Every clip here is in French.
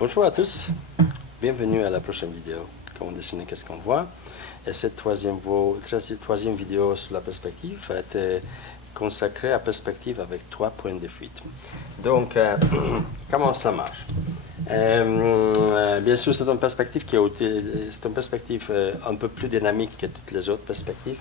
Bonjour à tous, bienvenue à la prochaine vidéo. Comment dessiner, qu'est-ce qu'on voit? Et cette troisième vidéo sur la perspective a été consacrée à la perspective avec 3 points de fuite. Donc, comment ça marche? Bien sûr, c'est une perspective un peu plus dynamique que toutes les autres perspectives.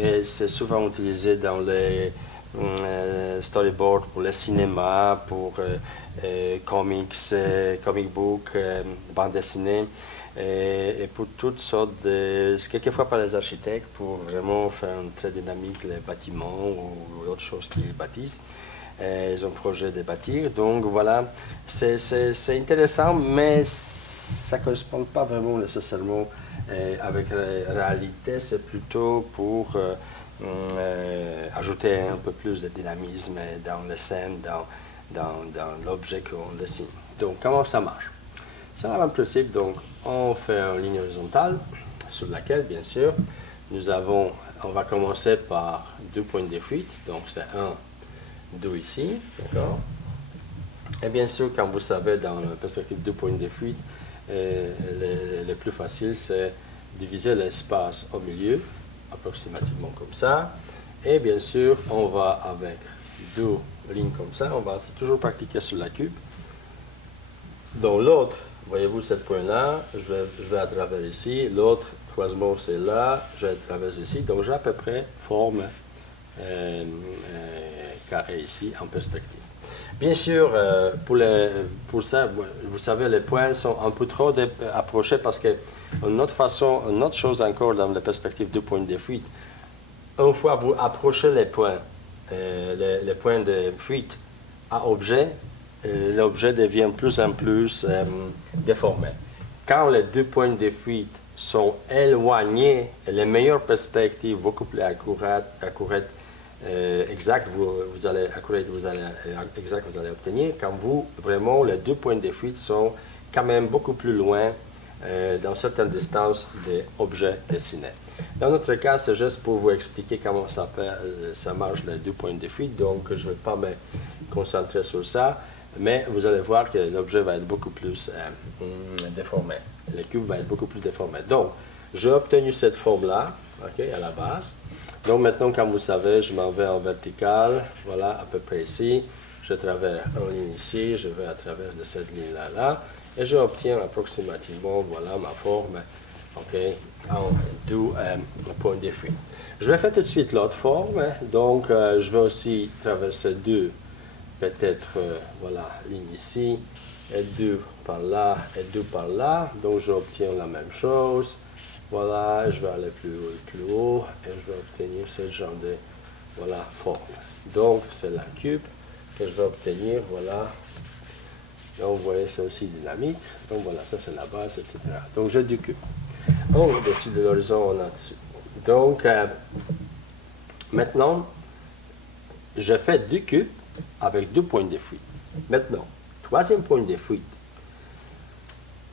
Et c'est souvent utilisé dans les storyboards pour le cinéma, pour comics, comic book, bande dessinée, et pour toutes sortes de... quelquefois par les architectes pour vraiment faire un trait dynamique les bâtiments ou autre chose qu'ils bâtissent. Ils ont projet de bâtir, donc voilà, c'est intéressant, mais ça ne correspond pas vraiment nécessairement avec la réalité, c'est plutôt pour ajouter un peu plus de dynamisme dans les scènes, dans l'objet qu'on dessine. Donc comment ça marche? C'est le même principe, donc on fait une ligne horizontale sur laquelle, bien sûr, on va commencer par 2 points de fuite, donc c'est 1, 2 ici, d'accord? Et bien sûr, comme vous savez, dans la perspective 2 points de fuite, le plus facile, c'est diviser l'espace au milieu, approximativement comme ça. Et bien sûr, on va avec 2 lignes comme ça, on va toujours pratiquer sur la cube. Dans l'autre, voyez-vous ce point-là, je vais à travers ici, l'autre croisement c'est là, je vais à travers ici, donc j'ai à peu près forme carré ici en perspective. Bien sûr, pour ça, vous savez, les points sont un peu trop approchés parce que une autre chose encore dans la perspective 2 points de fuite, une fois vous approchez les points de fuite à objet, l'objet devient plus en plus déformé. Quand les 2 points de fuite sont éloignés, les meilleures perspectives, beaucoup plus accurates, exact, vous allez obtenir quand vraiment les 2 points de fuite sont quand même beaucoup plus loin dans certaines distances des objets dessinés. Dans notre cas, c'est juste pour vous expliquer comment ça marche les 2 points de fuite, donc je ne vais pas me concentrer sur ça, mais vous allez voir que l'objet va être beaucoup plus déformé, le cube va être beaucoup plus déformé. Donc, j'ai obtenu cette forme-là, okay, à la base. Donc maintenant, comme vous savez, je m'en vais en vertical, voilà, à peu près ici. Je traverse une ligne ici, je vais à travers de cette ligne-là, et j'obtiens approximativement, voilà, ma forme, ok, en 2 points de fuite. Je vais faire tout de suite l'autre forme, donc je vais aussi traverser 2, peut-être, voilà, ligne ici, et 2 par là, et 2 par là, donc j'obtiens la même chose. Voilà, je vais aller plus haut et je vais obtenir ce genre de forme. Donc, c'est la cube que je vais obtenir, voilà. Donc, vous voyez, c'est aussi dynamique. Donc, voilà, ça c'est la base, etc. Donc, j'ai du cube. Au-dessus de l'horizon, on a dessus. Donc, maintenant, je fais du cube avec 2 points de fuite. Maintenant, 3e point de fuite.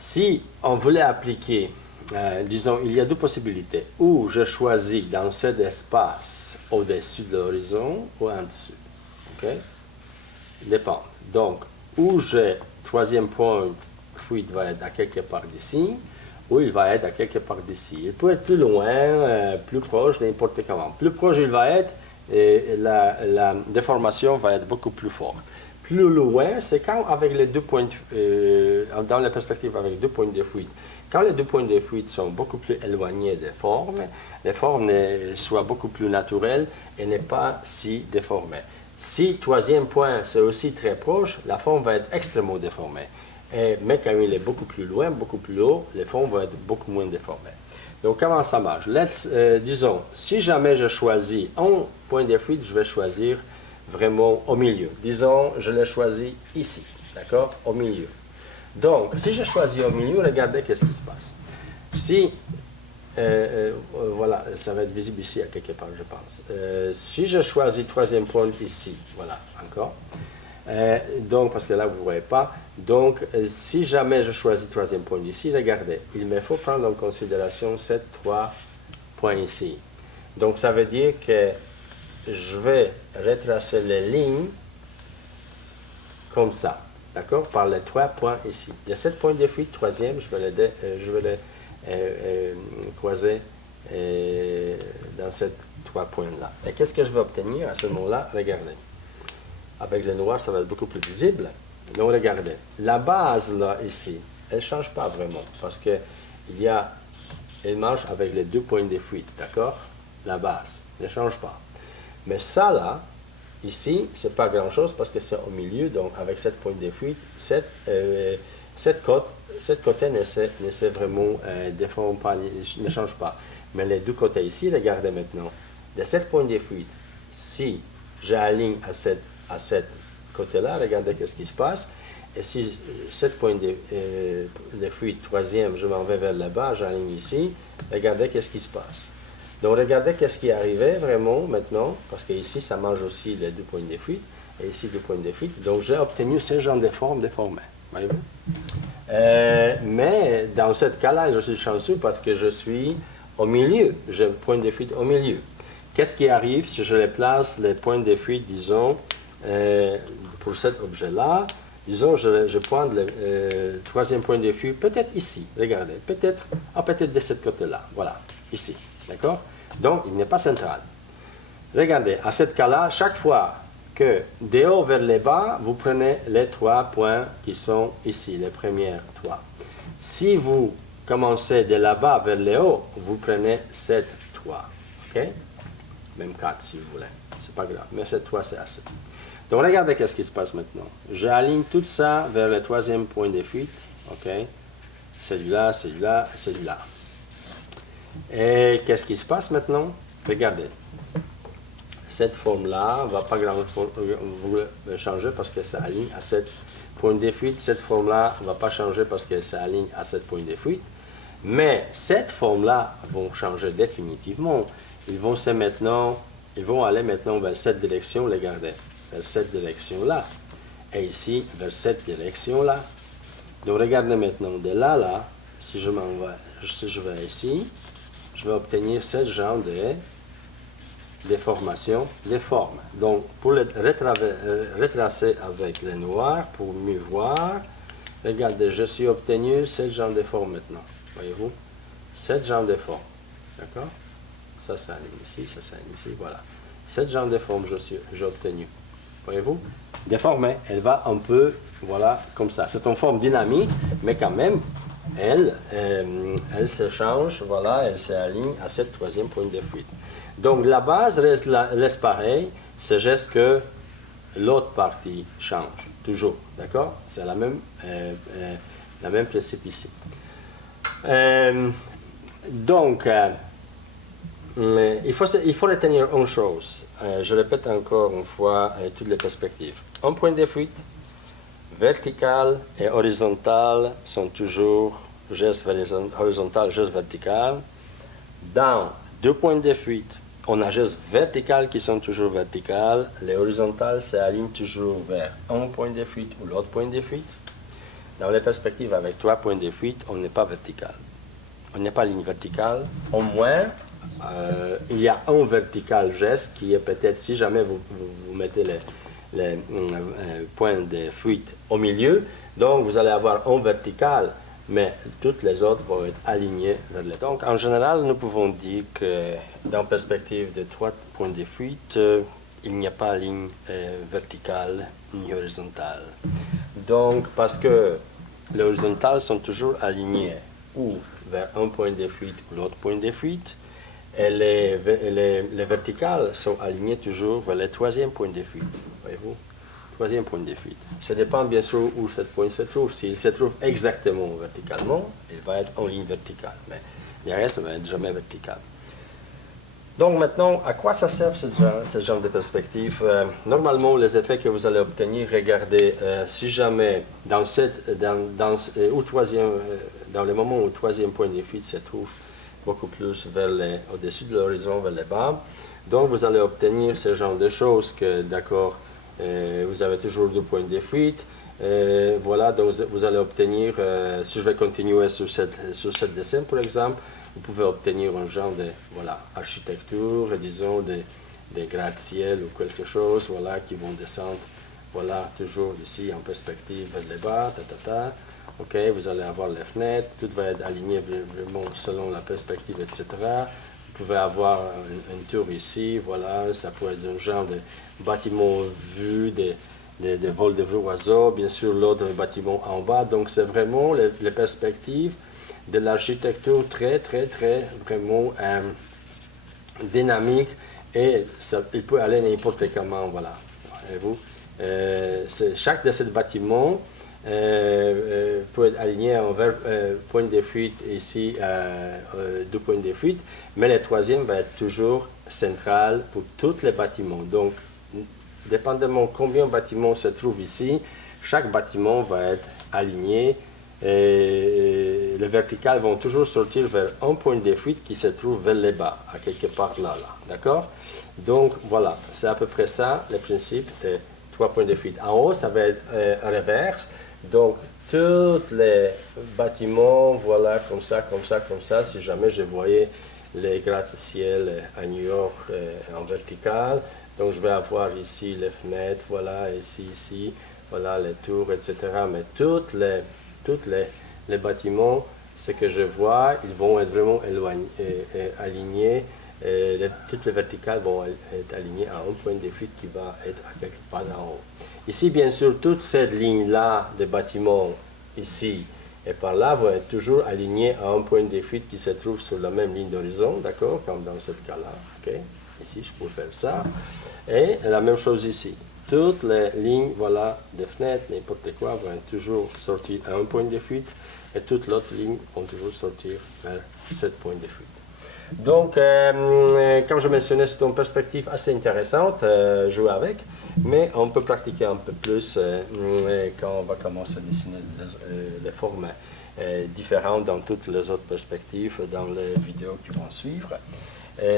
Si on voulait appliquer disons, il y a 2 possibilités. Ou je choisis dans cet espace au-dessus de l'horizon ou en dessous. Ok? Dépend. Donc, où j'ai 3e point de fuite va être à quelque part d'ici, ou il va être à quelque part d'ici. Il peut être plus loin, plus proche, n'importe comment. Plus proche il va être, et la déformation va être beaucoup plus forte. Plus loin, c'est quand avec les 2 points, dans la perspective avec 2 points de fuite. Quand les 2 points de fuite sont beaucoup plus éloignés des formes, les formes soient beaucoup plus naturelles et n'est pas si déformées. Si 3e point c'est aussi très proche, la forme va être extrêmement déformée. Mais quand il est beaucoup plus loin, beaucoup plus haut, les formes vont être beaucoup moins déformées. Donc comment ça marche? Disons, si jamais je choisis un point de fuite, je vais choisir vraiment au milieu. Disons, je l'ai choisi ici, d'accord? Au milieu. Donc, si je choisis au milieu, regardez qu'est-ce qui se passe. Si, voilà, ça va être visible ici à quelque part, je pense. Si je choisis 3e point ici, voilà, encore. Donc, parce que là, vous ne voyez pas. Donc, si jamais je choisis 3e point ici, regardez, il me faut prendre en considération ces 3 points ici. Donc, ça veut dire que je vais retracer les lignes comme ça. d'accord, par les 3 points ici. Les 7 points de fuite, troisième, je vais les croiser dans ces 3 points-là. Et qu'est-ce que je vais obtenir à ce moment-là? Regardez. Avec le noir, ça va être beaucoup plus visible. Donc, regardez. La base, là, ici, elle ne change pas vraiment, parce que elle marche avec les 2 points de fuite, d'accord? La base ne change pas. Mais ça, là, ici, c'est pas grand-chose parce que c'est au milieu, donc avec 7 points de fuite, cette côté ne s'est vraiment déforme pas, ne change pas. Mais les deux côtés ici, regardez maintenant. Les 7 points de fuite, si j'aligne à cette côté-là, regardez qu'est-ce qui se passe. Et si 7 points de fuite, troisième, je m'en vais vers le bas, j'aligne ici, regardez qu'est-ce qui se passe. Donc, regardez qu'est-ce qui est arrivé vraiment maintenant, parce qu'ici, ça mange aussi les 2 points de fuite, et ici, 2 points de fuite. Donc, j'ai obtenu ce genre de forme déformée. Voyez-vous? Mais dans ce cas-là, je suis chanceux parce que je suis au milieu. J'ai un point de fuite au milieu. Qu'est-ce qui arrive si je les place, les points de fuite, disons, pour cet objet-là? Disons, je pointe le troisième point de fuite, peut-être ici, regardez, peut-être de ce côté-là, voilà, ici. D'accord? Donc, il n'est pas central. Regardez, à ce cas-là, chaque fois que de haut vers le bas, vous prenez les 3 points qui sont ici, les premières 3. Si vous commencez de là-bas vers le haut, vous prenez 7, 3. OK? Même 4 si vous voulez. C'est pas grave, mais 7, 3, c'est assez. Donc, regardez qu'est-ce qui se passe maintenant. J'aligne tout ça vers le troisième point de fuite. OK? Celui-là, celui-là, celui-là. Et qu'est-ce qui se passe maintenant? Regardez. Cette forme-là ne va pas changer parce que ça aligne à 7 points de fuite. Cette forme-là ne va pas changer parce que ça aligne à 7 points de fuite. Mais cette forme-là vont changer définitivement. Ils vont aller maintenant vers cette direction, regardez, vers cette direction-là. Et ici, vers cette direction-là. Donc regardez maintenant, de là, si je vais ici, je vais obtenir ce genre de déformation des formes. Donc, pour le retracer avec le noir, pour mieux voir, regardez, je suis obtenu ce genre de forme maintenant. Voyez-vous? Ce genre de forme. D'accord? Ça aligne ici, ça aligne ici, voilà. Ce genre de forme, j'ai obtenu. Voyez-vous? Déformée. Elle va un peu, voilà, comme ça. C'est une forme dynamique, mais quand même, elle se change, voilà, elle s'aligne à ce troisième point de fuite. Donc la base reste pareille, c'est juste que l'autre partie change, toujours, d'accord? C'est la même principe ici. Donc, il faut retenir une chose, je répète encore une fois toutes les perspectives. Un point de fuite, vertical et horizontal sont toujours geste horizontal, geste vertical. Dans 2 points de fuite, on a gestes verticales qui sont toujours verticales. Les horizontales s'alignent toujours vers un point de fuite ou l'autre point de fuite. Dans les perspectives avec 3 points de fuite, on n'est pas vertical. On n'est pas ligne verticale. Au moins, il y a un vertical geste qui est peut-être, si jamais vous mettez les points de fuite au milieu, donc vous allez avoir un vertical, mais toutes les autres vont être alignées vers le. Donc, en général, nous pouvons dire que dans la perspective de 3 points de fuite, il n'y a pas de ligne verticale ni horizontale. Donc, parce que les horizontales sont toujours alignées ou vers un point de fuite ou l'autre point de fuite, et les verticales sont alignées toujours vers le troisième point de fuite. Voyez-vous? Troisième point de fuite. Ça dépend bien sûr où ce point se trouve. S'il se trouve exactement verticalement, il va être en ligne verticale. Mais le reste ne va être jamais vertical. Donc maintenant, à quoi ça sert ce genre de perspective? Normalement, les effets que vous allez obtenir, regardez, si jamais dans le moment où le troisième point de fuite se trouve beaucoup plus au-dessus de l'horizon, vers le bas, donc vous allez obtenir ce genre de choses que, d'accord, vous avez toujours 2 points de fuite. Voilà, donc vous allez obtenir, si je vais continuer sur cette dessin par exemple, vous pouvez obtenir un genre de architecture, disons des gratte-ciel ou quelque chose, voilà, qui vont descendre voilà, toujours ici en perspective vers le bas, Ok, vous allez avoir les fenêtres, tout va être aligné vraiment selon la perspective, etc. Vous pouvez avoir une tour ici, voilà, ça peut être un genre de bâtiment vu, des vols de oiseaux, bien sûr l'autre bâtiment en bas. Donc c'est vraiment les perspectives de l'architecture très vraiment dynamique et ça, il peut aller n'importe comment, voilà. Voyez-vous, chaque de ces bâtiments peut être aligné envers point de fuite ici, deux points de fuite, mais le troisième va être toujours central pour tous les bâtiments. Donc, dépendamment combien de bâtiments se trouvent ici, chaque bâtiment va être aligné et les verticales vont toujours sortir vers un point de fuite qui se trouve vers le bas, à quelque part là. D'accord? Donc voilà, c'est à peu près ça le principe des 3 points de fuite. En haut, ça va être reverse. Donc tous les bâtiments, voilà, comme ça, si jamais je voyais les gratte-ciel à New York en vertical. Donc je vais avoir ici les fenêtres, voilà, ici, voilà les tours, etc. Mais tous les bâtiments, ce que je vois, ils vont être vraiment alignés. Toutes les verticales vont être alignées à un point de fuite qui va être à quelque part en haut. Ici, bien sûr, toute cette ligne-là des bâtiments, ici et par là, vont être toujours alignées à un point de fuite qui se trouve sur la même ligne d'horizon, d'accord, comme dans ce cas-là. Okay. Ici, je peux faire ça. Et la même chose ici. Toutes les lignes, voilà, des fenêtres, n'importe quoi, vont toujours sortir à un point de fuite et toutes les autres lignes vont toujours sortir vers 7 points de fuite. Donc, comme je mentionnais, c'est une perspective assez intéressante, jouer avec, mais on peut pratiquer un peu plus quand on va commencer à dessiner les formes différentes dans toutes les autres perspectives dans les vidéos qui vont suivre.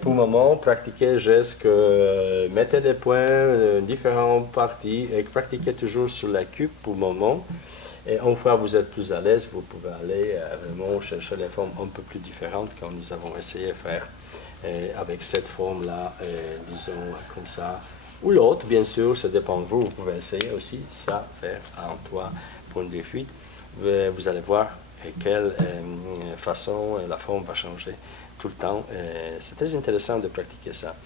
Pour le moment, pratiquez juste que mettez des points différentes parties et pratiquez toujours sur la cube pour le moment. Et une fois que vous êtes plus à l'aise, vous pouvez aller vraiment chercher les formes un peu plus différentes comme nous avons essayé de faire avec cette forme-là, disons comme ça. Ou l'autre, bien sûr, ça dépend de vous. Vous pouvez essayer aussi ça, faire en 3 points de fuite. Vous allez voir quelle façon la forme va changer tout le temps. C'est très intéressant de pratiquer ça.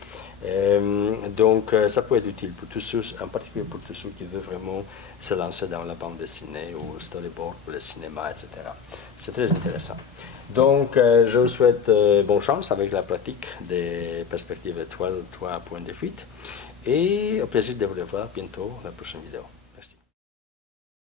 Donc, ça peut être utile pour tous ceux, en particulier pour tous ceux qui veulent vraiment se lancer dans la bande dessinée ou le storyboard pour le cinéma, etc. C'est très intéressant. Donc, je vous souhaite bonne chance avec la pratique des perspectives étoiles 3 points de fuite et au plaisir de vous revoir bientôt dans la prochaine vidéo.